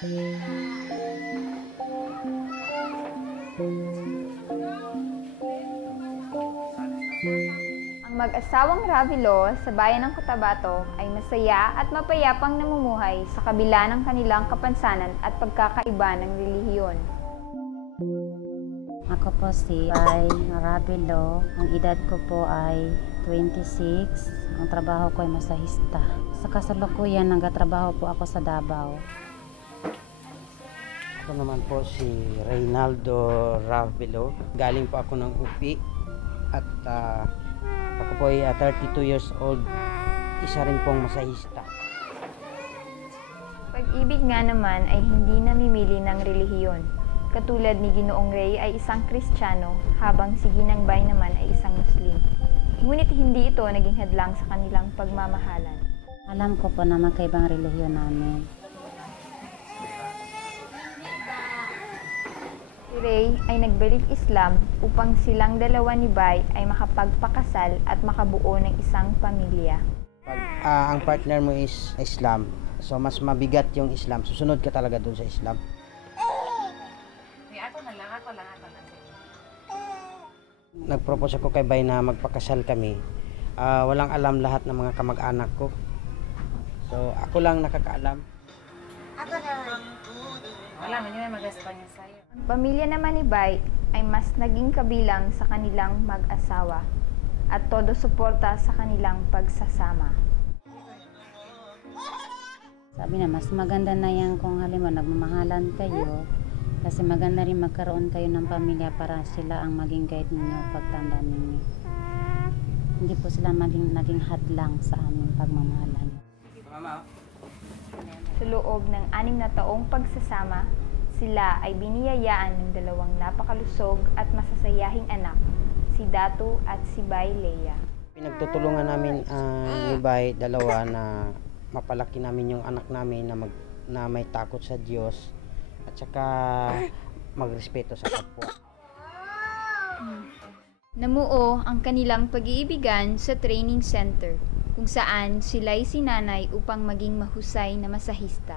Ang mag-asawang Ravilo sa bayan ng Cotabato ay masaya at mapayapang namumuhay sa kabila ng kanilang kapansanan at pagkakaiba ng relihiyon. Ako po si Ay Ravilo. Ang edad ko po ay 26. Ang trabaho ko ay masahista. Sa kasalukuyan, nagtatrabaho po ako sa Davao. Ako naman po si Reynaldo Ravilo. Galing po ako ng UPI at ako po ay 32 years old. Isa rin pong masahista. Pag-ibig nga naman ay hindi namimili ng relihiyon. Katulad ni Ginoong Rey ay isang Kristiyano, habang si Ginang Bay naman ay isang Muslim. Ngunit hindi ito naging hadlang sa kanilang pagmamahalan. Alam ko po na magkaibang relihiyon namin. Si Rey ay nagbalik Islam upang silang dalawa ni Bay ay makapagpakasal at makabuo ng isang pamilya. Pag ang partner mo is Islam, so mas mabigat yung Islam. Susunod ka talaga dun sa Islam. Nag-propose ako kay Bay na magpakasal kami. Walang alam lahat ng mga kamag-anak ko. So ako lang nakakaalam. Wala, hindi may mag-Espanya sa'yo. Ang pamilya naman ni Bay ay mas naging kabilang sa kanilang mag-asawa at todo suporta sa kanilang pagsasama. Sabi na, mas maganda na yan kung halimbawa nagmamahalan kayo. Kasi maganda rin magkaroon kayo ng pamilya para sila ang maging guide ninyo pagtanda ninyo. Hindi po sila naging hadlang sa aming pagmamahalan. Sa loob ng 6 na taong pagsasama, sila ay biniyayaan ng dalawang napakalusog at masasayahing anak, si Datu at si Bay Leia. Pinagtutulungan namin ni Bay dalawa na mapalaki namin yung anak namin na may takot sa Diyos at saka magrespeto sa kapwa. Namuo ang kanilang pag-iibigan sa training center, kung saan sila'y sinanay upang maging mahusay na masahista.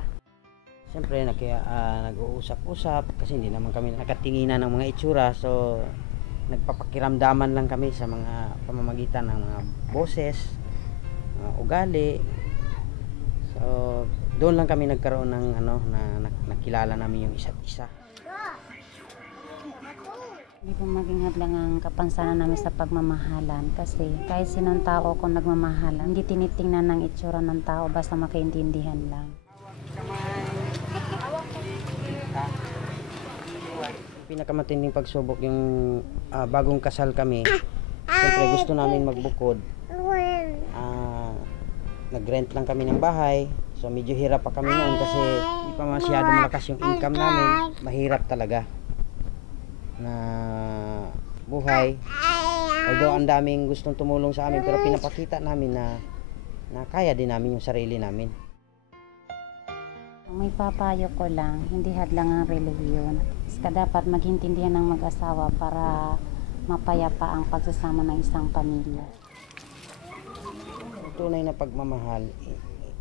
Siyempre nag-uusap-usap kasi hindi naman kami nakatinginan ng mga itsura, so nagpapakiramdaman lang kami sa mga pamamagitan ng mga boses, mga ugali. So doon lang kami nagkaroon ng na nakilala namin yung isa't isa. Hindi po maging hadlang ang kapansanan namin sa pagmamahalan kasi kahit sinong tao kung nagmamahalan, hindi tinitingnan ng itsura ng tao basta makaintindihan lang. Pinakamatinding pagsubok yung bagong kasal kami. Siyempre gusto namin magbukod. Nag-rent lang kami ng bahay. So medyo hirap pa kami noon kasi hindi pa masyado malakas yung income namin. Mahirap talaga na buhay. Although ang daming gustong tumulong sa amin, pero pinapakita namin na kaya din namin yung sarili namin. Ang may papayo ko lang, hindi hadlang ang relihiyon. Dapat maghintindihan ng mag-asawa para mapayapa ang pagsasama ng isang pamilya. Ang tunay na pagmamahal,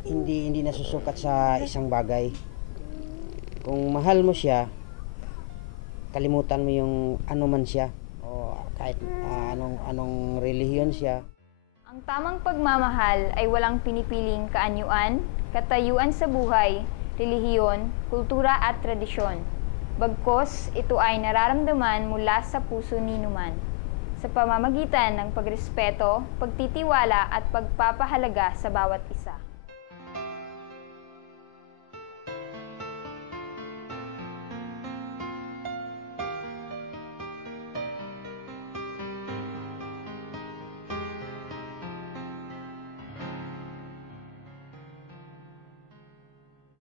hindi nasusukat sa isang bagay. Kung mahal mo siya, kalimutan mo yung ano man siya o kahit anong relihiyon siya. Ang tamang pagmamahal ay walang pinipiling kaanyuan, katayuan sa buhay, relihiyon, kultura at tradisyon. Bagkus, ito ay nararamdaman mula sa puso ni numan sa pamamagitan ng pagrespeto, pagtitiwala at pagpapahalaga sa bawat isa.